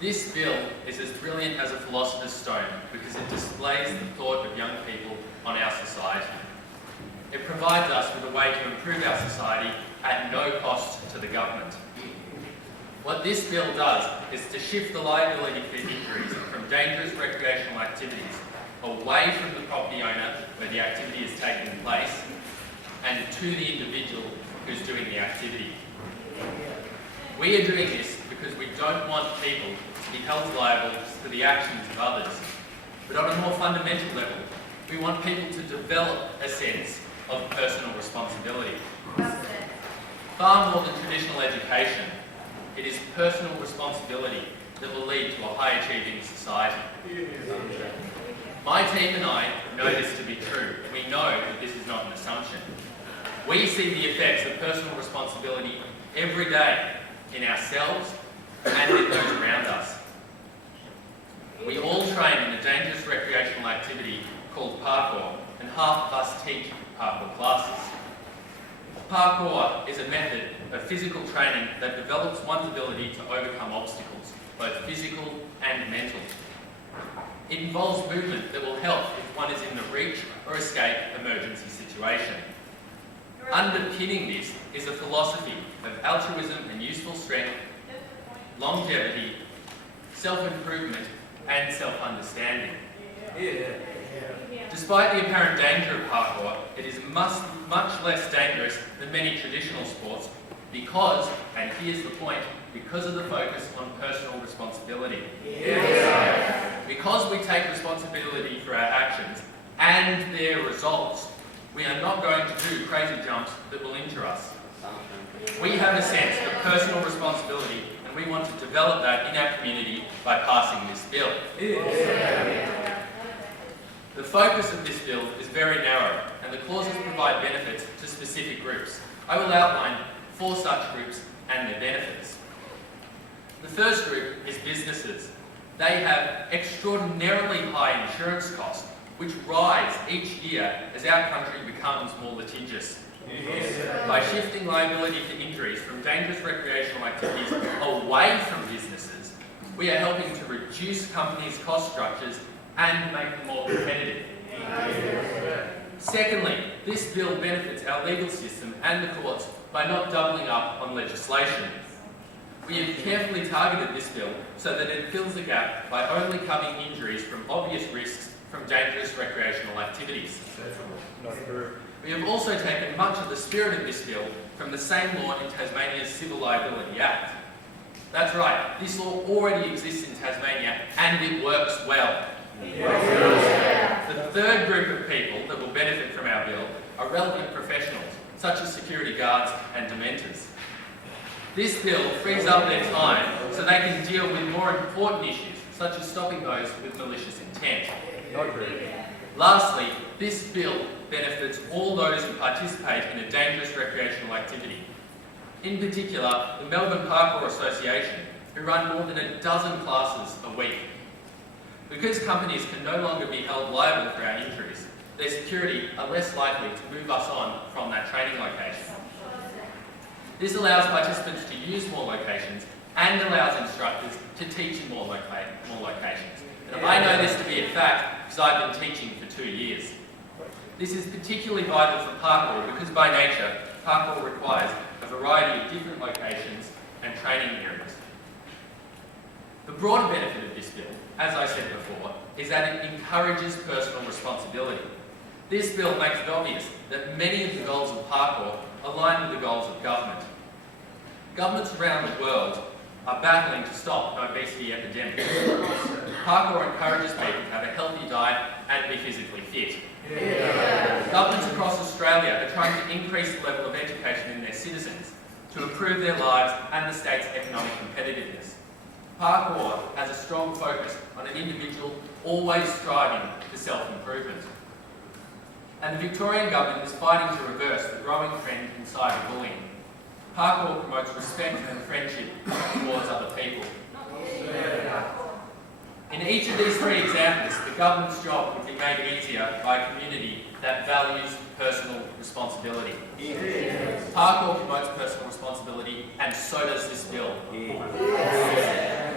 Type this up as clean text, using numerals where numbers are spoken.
This bill is as brilliant as a philosopher's stone because it displays the thought of young people on our society. It provides us with a way to improve our society at no cost to the government. What this bill does is to shift the liability for injuries from dangerous recreational activities away from the property owner where the activity is taking place and to the individual who's doing the activity. We are doing this because we don't want people to be held liable for the actions of others. But on a more fundamental level, we want people to develop a sense of personal responsibility. Far more than traditional education, it is personal responsibility that will lead to a high-achieving society. My team and I know this to be true, and we know that this is not an assumption. We see the effects of personal responsibility every day in ourselves and in those around us. We all train in a dangerous recreational activity called parkour, and half of us teach parkour classes. Parkour is a method of physical training that develops one's ability to overcome obstacles, both physical and mental. It involves movement that will help if one is in the reach or escape emergency situation. Underpinning this is a philosophy of altruism and useful strength, longevity, self-improvement, and self-understanding. Despite the apparent danger of parkour, it is much less dangerous than many traditional sports because, and here's the point, because of the focus on personal responsibility. Because we take responsibility for our actions and their results, we are not going to do crazy jumps that will injure us. We have a sense of personal responsibility, and we want to develop that in our community by passing this bill. The focus of this bill is very narrow, and the clauses provide benefits to specific groups. I will outline 4 such groups and their benefits. The first group is businesses. They have extraordinarily high insurance costs, which rise each year as our country becomes more litigious. By shifting liability for injuries from dangerous recreational activities away from businesses, we are helping to reduce companies' cost structures and make them more competitive. Secondly, this bill benefits our legal system and the courts by not doubling up on legislation. We have carefully targeted this bill so that it fills the gap by only covering injuries from obvious risks from dangerous recreational activities. We have also taken much of the spirit of this bill from the same law in Tasmania's Civil Liability Act. That's right, this law already exists in Tasmania and it works well. The third group of people that will benefit from our bill are relevant professionals, such as security guards and dementors. This bill frees up their time so they can deal with more important issues, such as stopping those with malicious intent. Lastly, this bill benefits all those who participate in a dangerous recreational activity. In particular, the Melbourne Parkour Association, who run more than a dozen classes a week. Because companies can no longer be held liable for our injuries, their security are less likely to move us on from that training location. This allows participants to use more locations and allows instructors to teach in more locations. And I know this to be a fact because I've been teaching for 2 years. This is particularly vital for parkour because by nature, parkour requires a variety of different locations and training areas. The broader benefit of this bill, as I said before, is that it encourages personal responsibility. This bill makes it obvious that many of the goals of parkour align with the goals of government. Governments around the world are battling to stop an obesity epidemic. Parkour encourages people to have a healthy diet and be physically fit. Governments across Australia are trying to increase the level of education in their citizens to improve their lives and the state's economic competitiveness. Parkour has a strong focus on an individual always striving for self-improvement. And the Victorian government is fighting to reverse the growing trend in cyberbullying. Parkour promotes respect and friendship towards other people. In each of these 3 examples, the government's job would be made easier by a community that values personal responsibility. Parkour promotes personal responsibility, and so does this bill.